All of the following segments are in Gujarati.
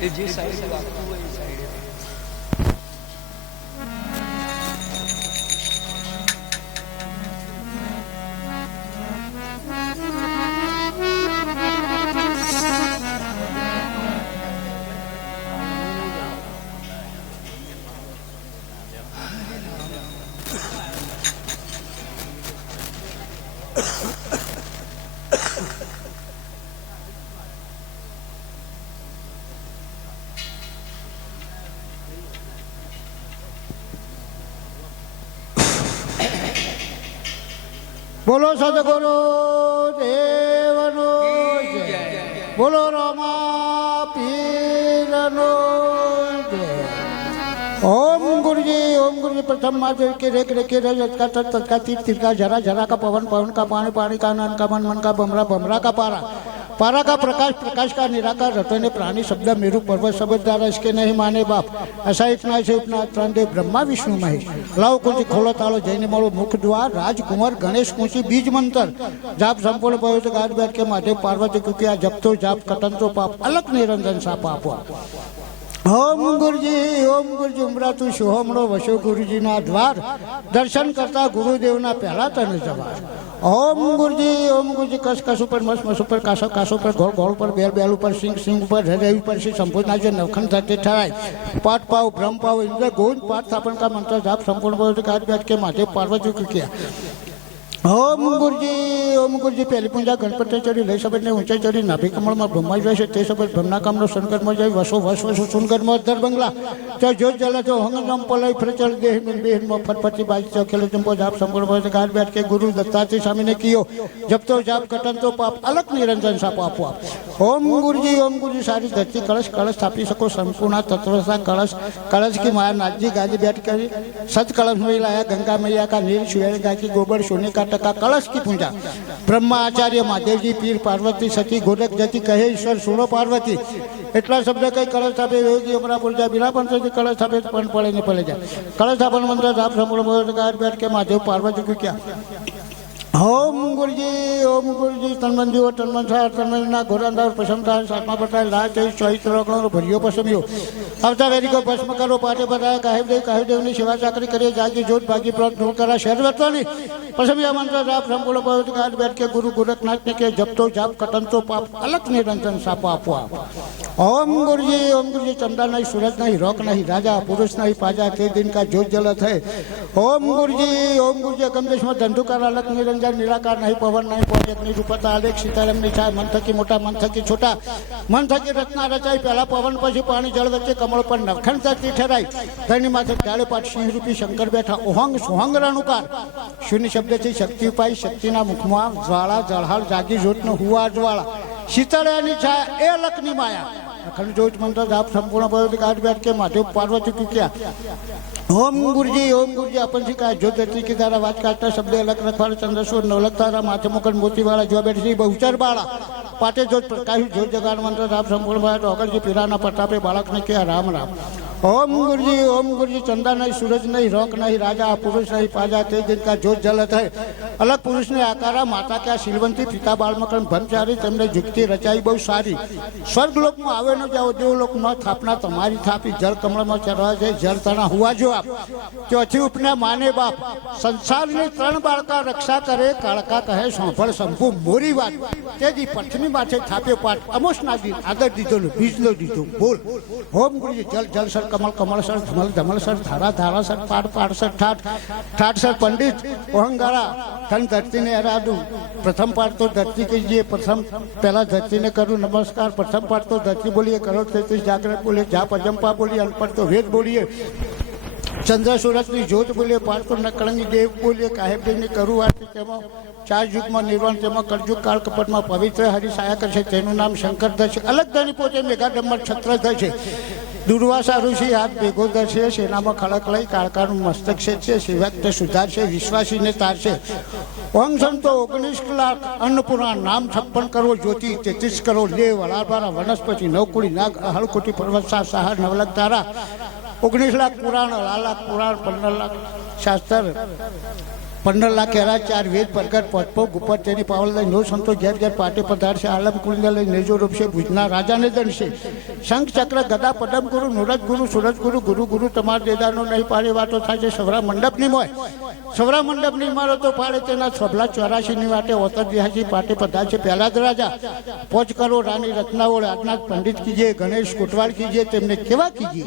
એ જે સાઈડ બોલો સદગુરુ દેવનો જય બોલો રમા પીરનો જય ઓમ ગુરુજી ઓમ गुरुजी प्रथम महादेव के रेख रेखे रज का तत् तत् का तीर तीर का झरा झरा का पवन पवन का पानी पानी का नन का मन मन का बमरा बमरा का पारा पारा का प्रकाश प्रकाश का निराकार रतने प्राणी शब्द मेरु पर्वत शब्द द्वारा इसके नहीं माने बाप ऐसा इतना से उपना ત્રણ દેવ બ્રહ્મા વિષ્ણુ મહેશ લાવ કુંજી ખોલો તાલો જઈને મળો મુખ દ્વાર રાજકુમાર ગણેશ કુંજી બીજ મંત્ર જાપ સંપૂર્ણ પવિત્ર ગાઢ બેઠ કે માધે પાર્વતી કૃપયા જપતો જાપ કટંતો પાપ અલગ નિરંજન સાપ આપો ઓમ ગુરુજી ઓમ ગુરુજી ઉમરાતું શુહમણો વશો ગુરુજીના દ્વાર દર્શન કરતા ગુરુદેવના પહેલા તને જવાર ઓમ ગુરુજી ઓમ ગુરુજી, કસ કસ ઉપર, મસ મસ ઉપર, કાસો કાસો ઉપર ગોળ ગોળ ઉપર, બેલ બેલ ઉપર, સિંગ સિંગ ઉપર હૃદય ઉપર, શ્રી સંપૂર્ણ જે નવખન સાથે ઠરાય પાઠ પાવ ભ્રમ પાવ, ઇન્દ્ર ગોવિંદ પાઠ સ્થાપન કા મંત્ર જાપ સંપૂર્ણ કે માથે પાર્વતી કૃપયા ઓમ ગુરુજી ઓમ ગુરુજી, પહેલી પૂજા ગણપતિ ચડી, લઈ સબને ઊંચાઈ ચડી, નાભી કમળમાં બ્રહ્માઈ જાય છે, તે સબત બ્રહ્મના કામનો સંકટમાં જાય, વસો, વસ, વસો સુનગરમાં અધર બંગલા. ચો જો જલા જો, હંગમ પલાઈ પ્રચળ દેહ, મિન, બેહનમાં ફટફટી બાજી, ચો, ખેલે જંબો જાપ સંગુણ ભજ ગાર બેઠ કે ગુરુ દત્તાત્રી સ્વામીને કિયો જપ તો જાપ, કટન તો પાપ, અલગ નિરંજન સાપ આપો ઓમ ગુરુજી ઓમ ગુરુજી, સારી ધરતી, કળશ કળશ સ્થાપી શકો, સંપૂર્ણ તત્વસા, કળશ કળશ કી માયા નાથજી ગાજી બેઠ કરી સત કળશ મૈલા આયા ગંગા મૈયા કા નીર સુયર ગાકી ગોબર સોને કા ટકા કળશકી પૂજા. બ્રહ્મા આચાર્ય મહાદેવજી પીર પાર્વતી સતી ગોરખ જતી કહે, ઈશ્વર, સુણો પાર્વતી. એટલા શબ્દ કઈ કળશ આપે યોગી અમરા પૂજા બિલા પણ કળશ આપે પણ પડે ને પડે જાય કળશ આપણ મંત્ર આપ સમૂળ કે મહાદેવ પાર્વતી ક્યાં ઓમ ગુરુજી ઓમ ગુરુજી, તન્મન જુઓ, તન્મન સાર તન્મનના ઘોરાંધાર પસમતા સાતમા પટા લાલ ચોવીસ ચોવીસ ત્રણ ભર્યો પસમ્યો આવતા વેરી કોઈ ભસ્મ કરો, પાટે બતાવે કાહેબદેવ કાહેબદેવની સેવા ચાકરી કરી જાગી જોત, ભાગી પ્રોત ઢોળ કરા, શહેર વર્તવાની. પસમ્યા મંત્ર જાપ સંકુલો ભવત ગાઢ બેઠ કે ગુરુ, ગોરખનાથને કે જપતો જાપ કટનતો પાપ, અલગ નિરંતન સાપો આપવા ઓમ ગુરુજી, ઓમ ગુરજી, ચંદા નહીં, સૂરજ નહીં, રોક નહીં, રાજા, પુરુષ નહીં, પાજા કે દિન કા જોત જલ થે ઓમ ગુરજી, ઓમ ગુરુજી કમદેશમાં ધંધુકાર, અલગ નિરંજન વિચાર નિરાકાર નહીં, પવન નહીં પણ એકની રૂપતા આલેખ સીતારામની છાય મન થકી મોટા મન થકી છોટા. મન થકી રચના રચાય પહેલા પવન, પછી પાણી, જળ વચ્ચે કમળ પર નખણ થકી ઠેરાઈ. તેની માથે ચારે પાઠ સિંહ રૂપી શંકર બેઠા. ઓહંગ, સોહંગ રાણુકાર. શૂન્ય શબ્દ છે શક્તિ ઉપાય, શક્તિના મુખમાં જ્વાળા જળહાળ જાગી જોતનો હુવા જ્વાળા. શીતળાની છાયા, એ લખની માયા. અખંડ જ્યોત મંત્ર જાપ સંપૂર્ણ ભરત કાઢ બેઠ કે માધવ પાર્વતી ચૂક્યા ઓમ ગુરુજી ઓમ ગુરુજી, આપણ શ્રી કાય જ્યોત એટલી કે તારા વાત કાઢતા શબ્દ અલગ રખવાડ ચંદ્રસૂર નવલક તારા માથે મુકન મોતીવાળા જોવા બેઠી બહુચર બાળા. પાટે જો પ્રકાશ જો જગાડ મંત્ર રામ સંપૂર્ણ ભાઈ ડોગરજી પીરાના પ્રતાપે બાળકને કહ્યા રામ રામ. ઓમ ગુરુજી ઓમ ગુરુજી, ચંદા નહીં, સૂરજ નહીં, રોક નહીં, રાજા, પુરુષ નહીં, પાજા, તે જિનકા જોત જલ થાય. અલગ પુરુષને આકારા, માતા ક્યાં, શિલવંતી, પિતા બાળમકરણ ભ્રમચારી તેમને જુક્તિ રચાઈ બહુ સારી. સ્વર્ગલોકમાં આવેલ ન જાઓ દેવલોક ન થાપના તમારી થાપી, જળ કમળમાં ચડવા છે જળ તણા હુવા જો આપ. ચોથી ઉપને માને બાપ, સંસારની ત્રણ બાળકા રક્ષા કરે, કાળકા કહે, સાંભળ શંભુ, મોરી વાત. તેથી પથની માથે થાપ્યો પાઠ અમોશ દિન આગળ દીધો બીજલો દીધો. બોલ. હોમ ગુરુજી, જલ જલ સર કમળ કમળ સર ધમલ ધમલ સર ધારા ધારા સર પાઠ પાઠ સર ઠાઠ ઠાઠ સર પંડિત, ઓહંગારા, ધન ધરતીને અરાધું પ્રથમ પાઠ તો ધરતી કહીએ પ્રથમ પહેલા ધરતીને કરું નમસ્કાર, પ્રથમ પાઠ તો ધરતી બોલીએ કરોડ તેત્રીસ જાગ્રત બોલીએ, જાપ અજંપા બોલીએ અનપઢ તો વેદ બોલીએ. ચંદ્ર સુરતની જ્યોત બોલીએ પાટપુર નકળંગી દેવ બોલીએ કાહેબદેવની કરું આરતી તેમાં, ચાર યુગમાં નિર્વાણ તેમાં, કળજુગ કાળ કપટમાં પવિત્ર હરિ સાયા કરશે તેનું નામ શંકરધર છે. અલગ ધણી પોતે મેઘાડંબર છત્રધર છે. દુર્વાસા ઋષિ હાથ ભેગો છે સેનામાં ખડક લઈ કાળકાનું મસ્તક છે છે શિવક્ત સુધારશે, વિશ્વાસીને તારશે. ઓમ સંતો ઓગણીસ લાખ અન્નપૂર્ણા નામ છપ્પન કરોડ જ્યોતિ, તેત્રીસ કરોડ લે વલાબારા વનસ્પતિ, નવકુળી, નાગ અહળકોટી પર્વત સહાર નવલક તારા ઓગણીસ લાખ પુરાણ લાખ પુરાણ, પંદર લાખ શાસ્ત્ર. પંદર લાખ એરા ચાર વેદ પ્રગટ પટપો ગુપત તેની પાવલ લઈ નો સંતો ઘેર ઘેર પાટે પધારશે. આલમ કુંડ લઈ નેજો રૂપશે ભુજના રાજાને દણશે શંખ ચક્ર, ગદા, પદમ ગુરુ, નુરજ ગુરુ, સુરજ ગુરુ ગુરુ ગુરુ, તમાર દેદાનો નહીં પાડે વાતો થાય છે, સવરા મંડપની મોય. સવરા મંડપની તો પાડે તેના સભલા ચોરાશીની વાટે ઓતર દિહાસી પાટે પધારશે જ રાજા. પોચ કરો રાની રચનાઓળ આજના પંડિત કીજે, ગણેશ કોટવાડ કીજે, તેમને કેવા કીજે?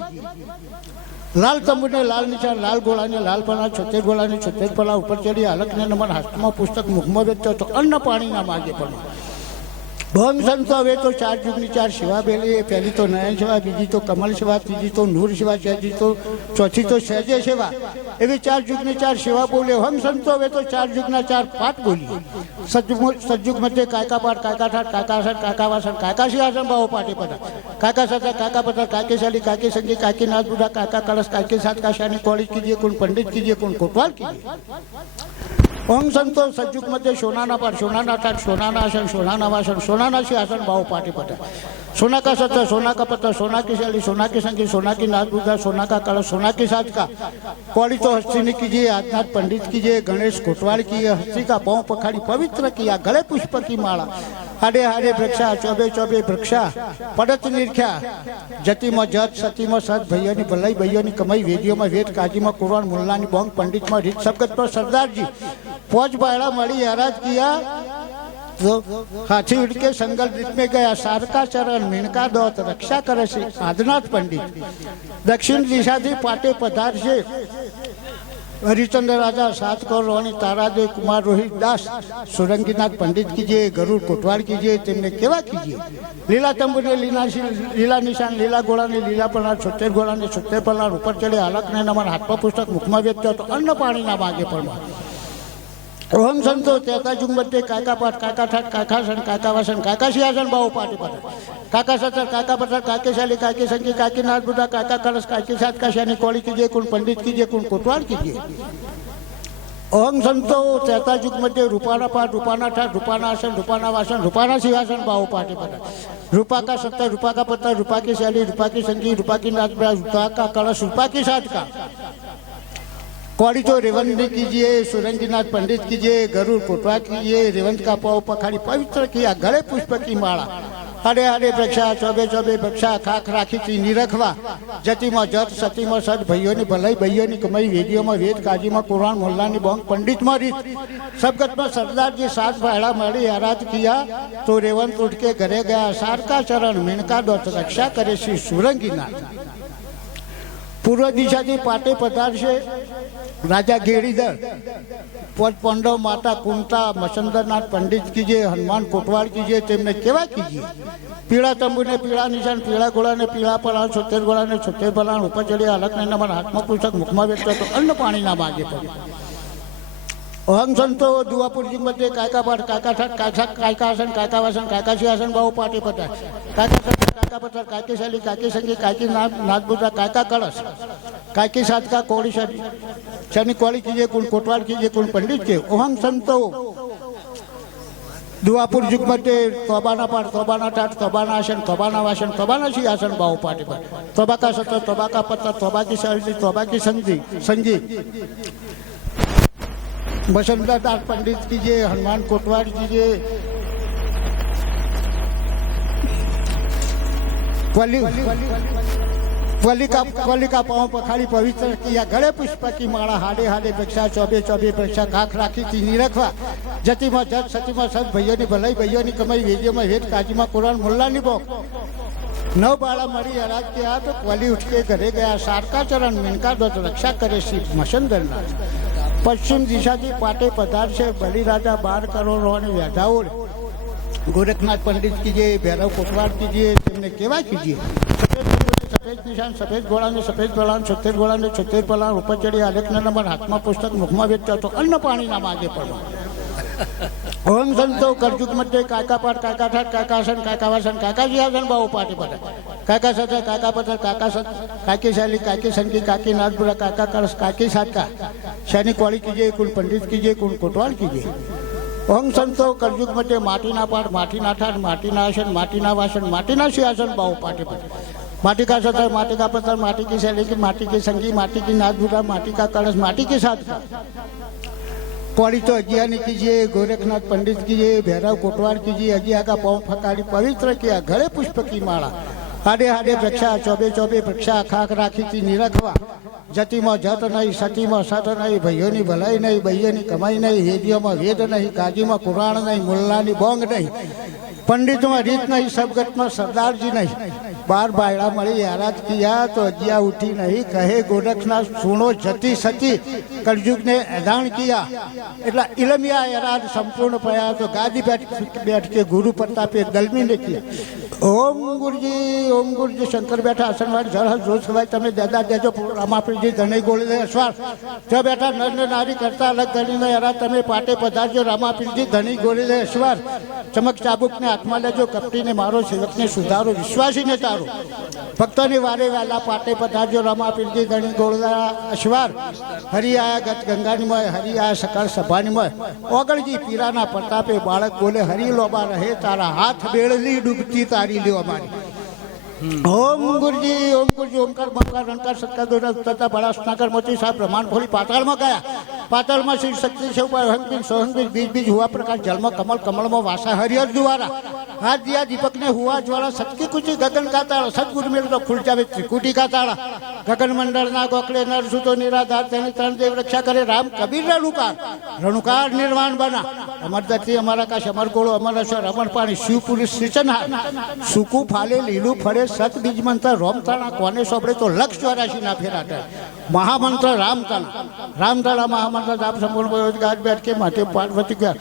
લાલ તંબુને લાલ નિશાન, લાલ ગોળાને લાલ પના છોતેર ગોળાને છોતેર પલા, ઉપર ચડી હલકને નમન, હાથમાં પુસ્તક, મુખમાં વેચતો હતો અન્ન પાણીના માગે પણ. ભંગ સંતો હવે તો ચાર યુગની ચાર સેવા એ પહેલી તો નયન સેવા, બીજી તો કમલ સેવા, ત્રીજી તો નૂર સેવા ચોથી તો ચોથી તો સહેજે સેવા. એવી ચાર યુગની ચાર સેવા બોલે, હમ સંતો હવે તો ચાર યુગના ચાર પાઠ બોલીએ. સજ્જુગ સજ્જુગ મધ્ય કાકા પાઠ કાકા ઠાઠ કાકા સર કાકા વાસન કાકા સિંહાસન ભાવો પાટે પડા કાકા સાથે કાકા પતા કાકે શાલી કાકે સંગી કાકી નાથ બુઢા કાકા કળશ કાકે સાત કાશાની કોળી કીજીએ, કોણ પંડિત કીજીએ, કોણ કોટવાલ કીજીએ. ઓમ સંતો સજ્જુક મધ્ય સોનાના પાઠ સોનાના ઠાઠ સોનાના આસન, સોનાના વાસણ, સોનાના સિંહાસન ભાવ પાટી પટા. सोना का सच्चा सोना का पत्ता, सोना की शैली, सोना की संगीत, सोना की नाच पूजा सोना का कला सोना की साज का। कौड़ी तो हस्ती ने कीजिए आजनाथ पंडित कीजिए गणेश कोटवाल की हस्ती का पाँव पखाड़ी पवित्र किया, गले पुष्प की माला। हरे हरे वृक्षा, चौबे चौबे वृक्षा, पड़त निर्ख्या। जति म जत, सती म सत भैया ने भलाई भैया ने कमाई, वेदियों में वेद, काजी में कुरान मुल्ला ने बोंग, पंडित में रित, सबगत पर सरदार जी। फौज बाड़ा मड़ी हराज किया હાથી ઉડકે સંગલ જીત ગયા, સારકા ચરણ, મીણકા દોત, રક્ષા કરે છે આદનાથ પંડિત. દક્ષિણ દિશાથી પાટે પધારશે હરિચંદ્ર રાજા સાતકોર રોણી તારાદેવ કુમાર રોહિત દાસ, સુરંગીનાથ પંડિત કીજે ગરુડ કોટવાડ કીજે તેમને કેવા કીજે લીલા તંબુને લીલા લીલા નિશાન, લીલા ગોળાને લીલા પલનાર છોતેર ગોળાને છોતેર પલનાર ઉપર ચડે હાલકને નમન હાથમાં પુસ્તક મુખમાં વ્યક્ત હતો અન્ન પાણીના માગે પણ ઓમ સંતો તેતા જુંબતે કાકા પાઠ, કાકા ઠાટ કાકા સન કાકા વાસન કાકા સિયાસન બાહુ પાટી પાટ કાકા સતર કાકા પથર કાકે શાલી, કાકે સંગી, કાકી નાથ બુઢા, કાકા કળશ, કાકી સાત કાશાની કોળી કીજે, કુણ પંડિત કીજે, કુણ કોટવાડ કીજે. અહમ સંતો ચેતા યુગ મધ્ય રૂપાના પાઠ, રૂપાના ઠાઠ રૂપાના આસન, રૂપાના વાસન રૂપાના સિંહાસન બાહુ પાઠે પાઠ. રૂપા કા સત્તા રૂપા કા પત્તા રૂપા કી શૈલી રૂપા કી સંગી રૂપા કી નાચ રૂપા કા કળશ રૂપા કી સાટકા कौड़ी तो रेवंत ने कीजिए सुरंगीनाथ पंडित कीजिए गरुड़ कोटवा कीजिए रेवंत का पाव पखाड़ी पवित्र किया गले पुष्प की माला हरे हरे वृक्षा चौबे चौबे वृक्षा खाख રાખી ચીની રખવા જતીમાં જત સતીમાં સદ ભાઈઓની ભલાઈ ભાઈઓની કમાઈ વેદીઓમાં વેદ કાજીમાં કુરાન મોલ્લાની બોંગ પંડિતમાં રીત સબગતમાં સરદારજી સાત ભાડા મળી આરાધ કિયા તો રેવંત ઉઠ के घरे गया सार का चरण मिणका दौत रक्षा करे श्री सुरंगीनाथ પૂર્વ દિશાથી પાટે પધારશે રાજા ગેડીધર પોત પંડવ માતા કુંતા મસંદરનાથ પંડિત કીજે હનુમાન કોટવાડ કીજે તેમને કેવા કીજે પીળા તંબુને પીળા નિશાન, પીળા ગોળાને પીળા પલાણ છોતેર ગોળાને છોતેર પલાણ ઉપર ચડી અલગ નમન હાથમાં પુસ્તક મુખમાં વેચતો તો અન્ન પાણીના માગે પડે. અહમ સંતો દુવાપુરજી મધ્ય કાયકા પાઠ કાકા ઠાક કાકા કાયકાસન કાયકાવાસન કાયકાશિયાસન બહુ પાટી પટા કાયકા સત્તા કાયકા પથર કાયકી શૈલી, કાયકી સંગી કાયકી નાથ નાથભૂતા કાયકા કળશ, કાયકી સાધકા કોળી સડી શની કોળી કીજે કુલ કોટવાડ કીજે કુલ પંડિત કે અહમ સંતો. દુવાપુર યુગ માટે તોબાના પાઠ, તોબાના ટાટ, તોબાના આસન, તોબાના વાસન, તોબાના સિંહાસન બાહુ પાટી પાઠ તોબાકા સત્તા તોબાકા પત્તા, તોબાકી શૈલી, તોબાકી સંગી સંગી बसंता दास पंडित की जय, हनुमान कोटवार की वलिका वलिका पाँव पखाड़ी पवित्र किया गड़े पुष्प की माला हाडे हाडे परीक्षा चौबे चौबे खाख राखी तीनी रखवा। જતીમાં જત સતીમાં સત ભાઈઓની ભલાઈ ભાઈઓની કમાઈ વેદીઓમાં વેદ કાજીમાં કુરાન મુલ્લાની બો નવ બાળા મળી અરાજ કે આ તો કોલી ઉઠકે ઘરે ગયા સારકા ચરણ મેનકા દોત રક્ષા કરે શિવ મસંદરના પશ્ચિમ દિશાથી પાટે પધારશે બલિરાજા બાર કરોડો અને વ્યાધાઓ. ગોરખનાથ પંડિત કીજે ભૈરવ કોટવાર કીજે તેમને કહેવા કીજીએ સફેદ નિશાન, સફેદ ગોળાને સફેદ ગોળાને છોતેર ગોળાને છોતેર પલાણ ઉપર ચડી આલેખના નંબર હાથમાં પુસ્તક મુખમાં વેચતો હતો અન્ન પાણીના માગે પણ ઓમ સંતો કરજુક મધ્ય કાકા પાઠ કાકા ઠાઠ કાકાસન કાકાવાસન કાકાજી આસન બહુ પાટી પડે काका सचा काका पटर काका सत काकी शाली, काकी सनकी काकी नागपुरा, काका कलश काकी साका शैनी क्वाली कीजिए, कुल पंडित कीजिए, कुल कोटवाल कीजिए। ओम संतो कलयुग मटे माटी ना पाठ, माटी ना ठाठ, माटी ना आसन, माटी ना वासन, माटी ना सियासन बाहु पाटे पर माटी का सतर माटी का पत्थर माटी की शैली की, माटी की संगी, माटी की नागपुरा, माटी का कलश माटी के साथ क्वाली तो अज्ञा ने कीजिए, गोरखनाथ पंडित कीजिए, भैरव कोटवार कीजिए, अज्ञा का पाव फकारी पवित्र किया घरे पुष्प की माला। હાડે હાડે પ્રક્ષા ચોબે ચોબે પ્રક્ષા ખાખ રાખીથી નિરખવા. જતીમાં જત નહીં સતીમાં સત નહીં, ભાઈઓની ભલાઈ નહીં ભાઈઓની કમાઈ નહીં, હેદીઓમાં વેદ નહીં કાજીમાં કુરાણ નહીં, મુલ્લાની બોંગ નહીં. પંડિતમાં રીત નહીં સબગતમાં સરદારજી નહીં. બાર બાયડા મળી યારાત કિયા તો અજ્યા ઉઠી નહીં. કહે ગોરખના સુણો જતી સતી કળજુગને અદાણ કિયા. એટલે ઇલમિયા યારાત સંપૂર્ણ પયા તો ગાદી બેઠ બેઠ કે ગુરુ પ્રતાપે દલમીને કિયા. ઓમ ગુરુજી ઓમ ગુરુજી, શંકર બેઠા, આસનવાડી જળ હર સવાય તમે દાદા દેજો રામાપીરજી ધણી ગોળી દે અસવાર ત્યાં બેઠા નર ને નારી કરતા અલગ ધણીને યારા તમે પાટે પધારજો રામાપીરજી ધણી ગોળી દે અસવાર ચમક ચાબુકને હાથમાં લેજો, કપટીને મારો, સેવકને સુધારો, વિશ્વાસીને તારો. ભક્તોની વારે વહેલા પાટે પધારજો રામાપીરજી ગણી ગોળદા અશ્વાર હરિ આયા ગત ગંગાનીમય હરિ આયા સકાળ સભાનીમય. ઓગળજી પીરાના પ્રતાપે બાળક બોલે, હરિ લોબા રહે, તારા હાથ બેળલી ડૂબતી તારી લ્યો અમારી ઓમ ગુરુજી ઓમ ગુરુજી, ઓમકાર બંકાર રણકાર સત્તા દોરા તથા સ્નાકર મોતી સાહેબ પ્રમાણ ફોડી પાતાળમાં ગયા. પાતાળમાં શ્રી શક્તિ છે ઉપર બીજ બીજ હુવા પ્રકાશ જલમ કમલ કમળમાં વાસા હરિહર દ્વારા હાથ દિયા દીપકને હુવા જ્વાળા સતકી કુચી ગગન કાતાળા, સદગુરુ મેળતો ફૂલચાવે ત્રિકુટી કાતાળા. ગગન મંડળના ગોખલે નર સુતો નિરાધાર, તેને ત્રણ દેવ રક્ષા કરે રામ કબીર રણુકાર. રણુકાર નિર્વાણ બના. અમર દત્તી, અમારા કાશ અમર ગોળો, અમર અસર અમર પાણી શિવ પુરુષ સિંચનહાર સુકુ ફાલે, લીલું ફળે સત બીજ મંત્ર રોમતાણા કોને સોંપડે તો લક્ષ ચોરાશી ના ફેરાટે મહામંત્ર રામતાણા રામતાણા મહામંત્ર રામ સંપૂર્ણ રોજગાર બેઠ કે માટે પાર્વતી ગયા.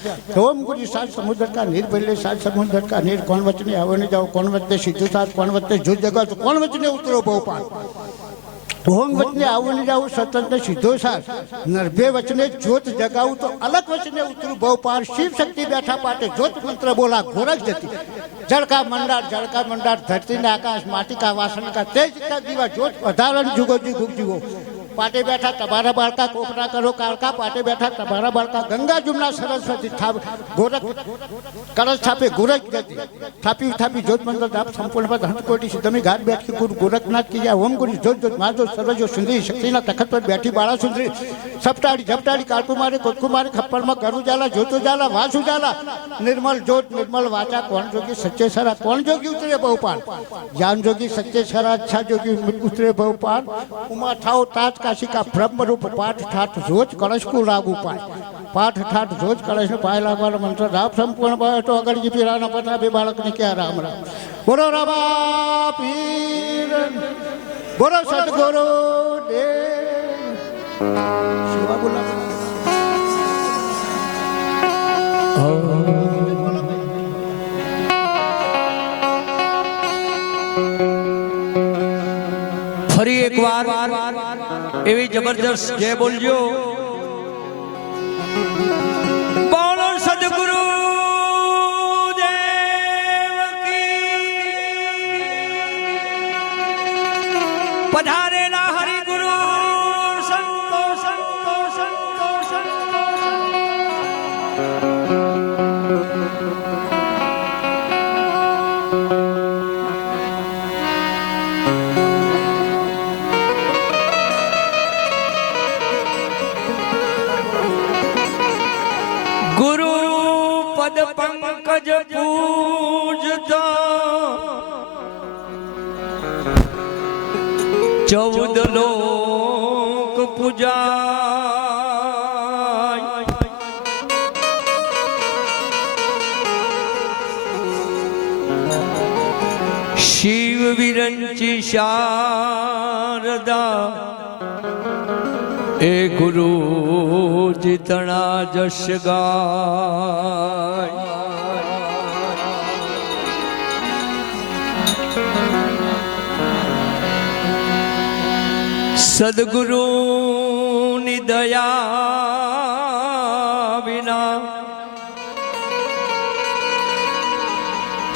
ઓમ ગુરી સાત સમુદ્ર કા નીર ભલે સાત સમુદ્ર કા નીર કોણ વચને આવને જાઓ, કોણ વચ્ચે સીધું સાત કોણ વચ્ચે જુદ જગત, કોણ વચને ઉતરો બહુ પાર ભોંગ વચને આવું જાવું ને સીધો સાર નરભે વચને જ્યોત જગાવું તો અલગ વચને ઉતરું બહુ પાર. શિવ શક્તિ બેઠા પાટે જ્યોત મંત્ર બોલા, ગોરખ જતી. જળકા મંડાર જળકા મંડાર ધરતી ને આકાશ, માટી કા વાસણ કા તેજ કા દીવા જ્યોત વધારણ જુગો જુગો જુગો. पाटे बैठा तबारा बड़का कोपरा करो, कालका पाटे बैठा तबारा बड़का गंगा जुमना सरस्वती था गोरख करस छापे गोरख गति थापी थापी जोत मंदिर दाप संपूर्ण पर हंत कोटि सिद्धमि घाट बैठ के गुरु गोरखनाथ की जय। ओम गुरु जोत जोत मार जोत सर्व जो सुंदरी शक्ति ना तखत पर बैठी बाला सुंदरी। सपटाड़ी झपटाड़ी काटू मारे खप्पर में जाला, जोतो जाला, वासु जाला। निर्मल जोत, निर्मल वाचा, कौन जोगी सच्चे सरा, कौन जोगी उतरे बहुपाल? ज्ञान जोगी सच्चे सरा अच्छा जोगी उतरे बहुपाल। उमा કાશી કા બ્રહ્મ રૂપ પાઠ ઠાઠ રોજ કળશ કુ લાગુ પાય પાઠ ઠાઠ રોજ કળશ પાય લાગવાનો મંત્ર રાપ સંપૂર્ણ ભાવે તો આગળ પીરાના પતા બે બાળકને ક્યાં રામ રામ બોલો રામા પીર બોલો સદગુરુ દેવ શિવા બોલા ફરી એકવાર એવી જબરજસ્ત જય બોલજો. બોલો સદગુરુ પધારેલા પંકજ પૂજતા. ચૌદ લોક પૂજા શિવ વિરંચી શારદા. એ ગુરુ જીતણા જશ ગાય. સદગુરુ ની દયા વિના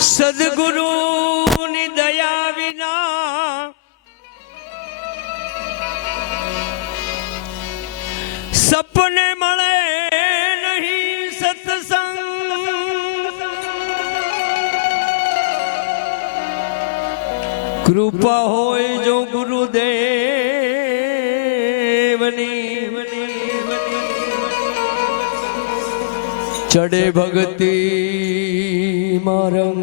સદગુરુ ની દયા વિના સપને મળે નહીં સત્સંગ કૃપા હોય જો ગુરુદેવની ચડે ભક્તિ મારંગ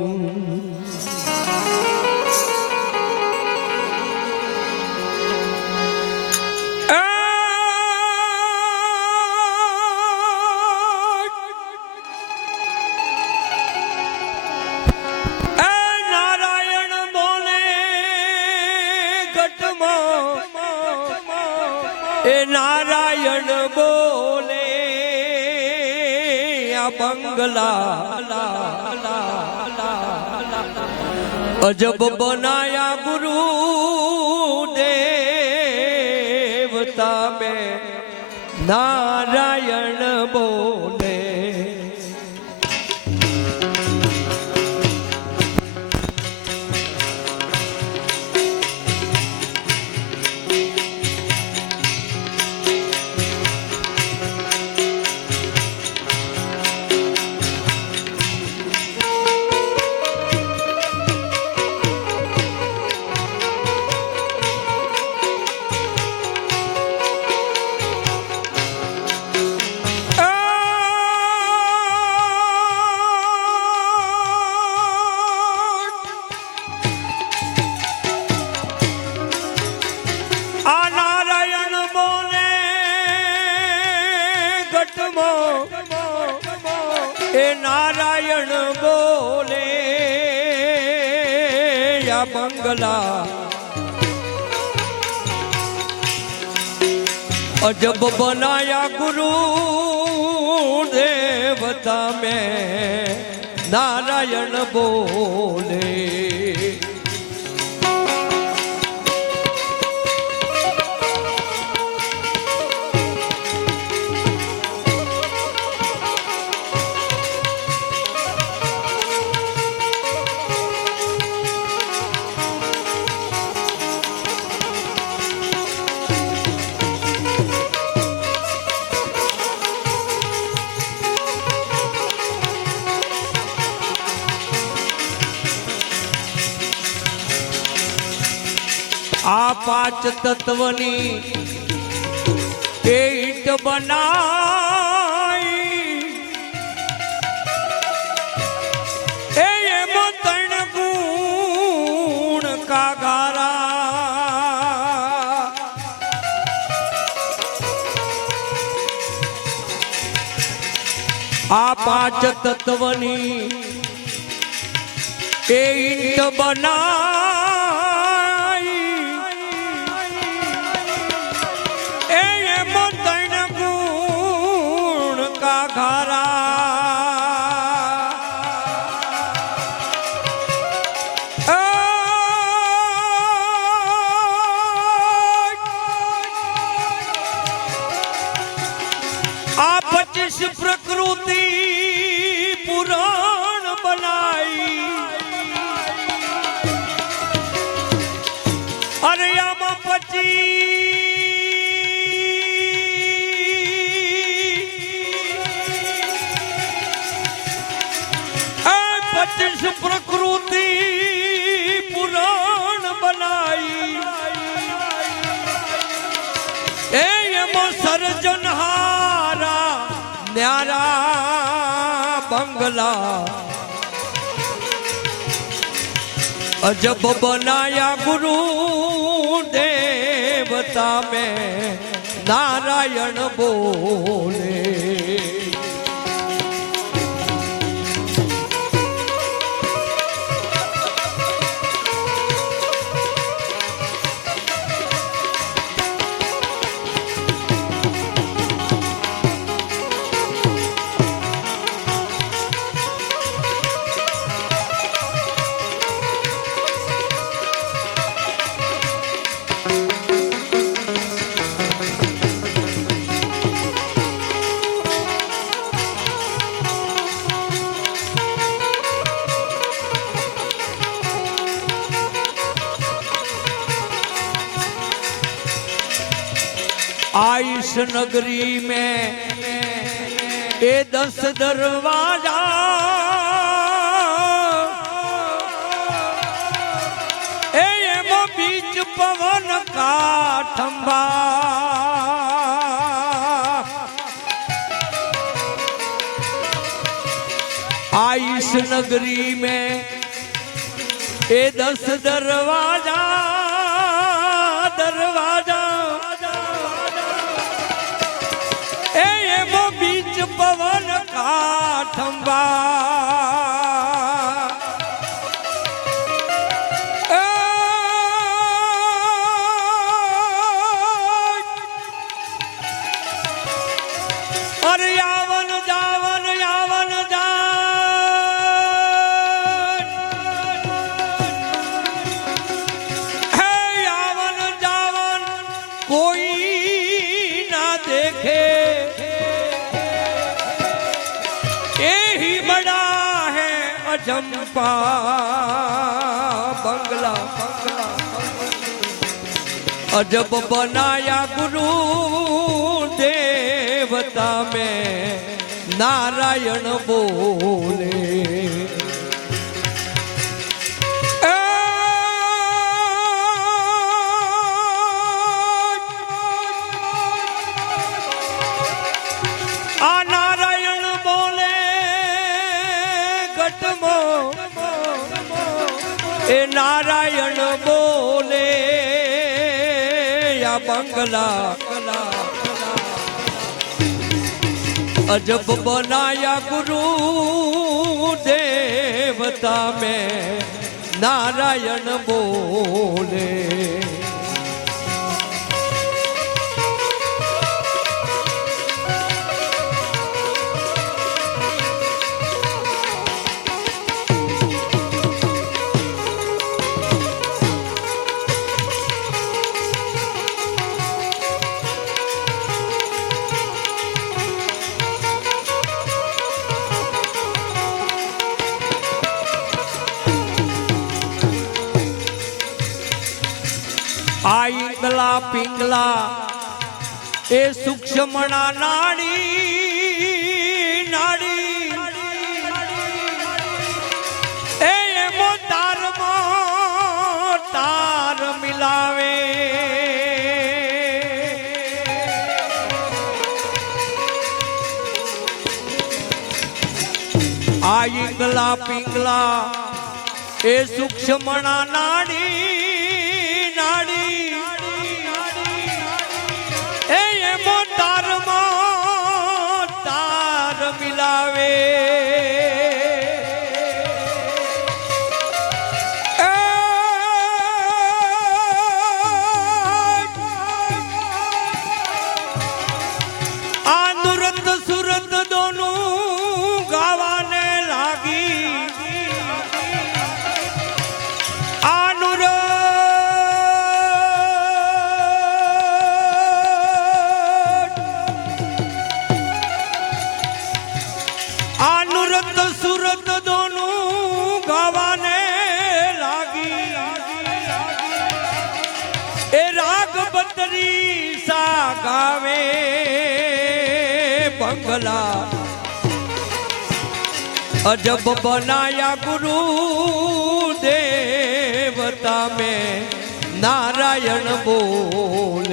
બંગલા અજબ બનાયા ગુરુ દેવતા મે નારાયણ બોલે આ બંગલા અજબ બનાયા ગુરુ દેવતા મેં નારાયણ બોલે. આ પાંચ તત્વની પેટ એ એમાં ત્રણ ગુણ કાગારા. આ પાંચ તત્વની એ ઈટ પચીસ પ્રકૃતિ પુરાણ બનાઈ. અરે આમાં પછી પચીસ પ્રકૃતિ પુરાણ બનાઈ. એ એમાં સર્જનહારા બંગલા અજબ બનાયા ગુરુ દેવતા મેં નારાયણ બોલે. आयुष नगरी में ये दस दरवाजा ए एमो बीच पवन का ठंबा नगरी में ए दस दरवाजा दरवाजा અરે આવન જાવન આવન જા હે આવન જાવન કોઈ ના દેખે એ હી બડા હે અજંપા બંગલા બંગલા અજબ બનાયા ગુરુ રામે નારાયણ બોલે. એ નારાયણ બોલે આ બંગલા અજબ બનાયા ગુરુ દેવતા મેં નારાયણ બોલે. પિંગલા. એ સૂક્ષ્મણા નાડી નાડી. એ તારમાં તાર મિલાવે. આ ઈંગલા પિંગલા, એ સૂક્ષ્મણા નાડી મિલાવે अजब बनाया गुरु देवता में नारायण बोले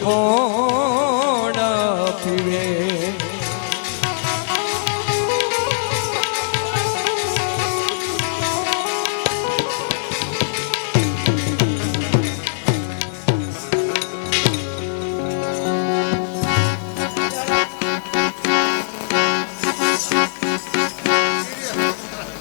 યગાટ પ્યાલો બીજો કોણ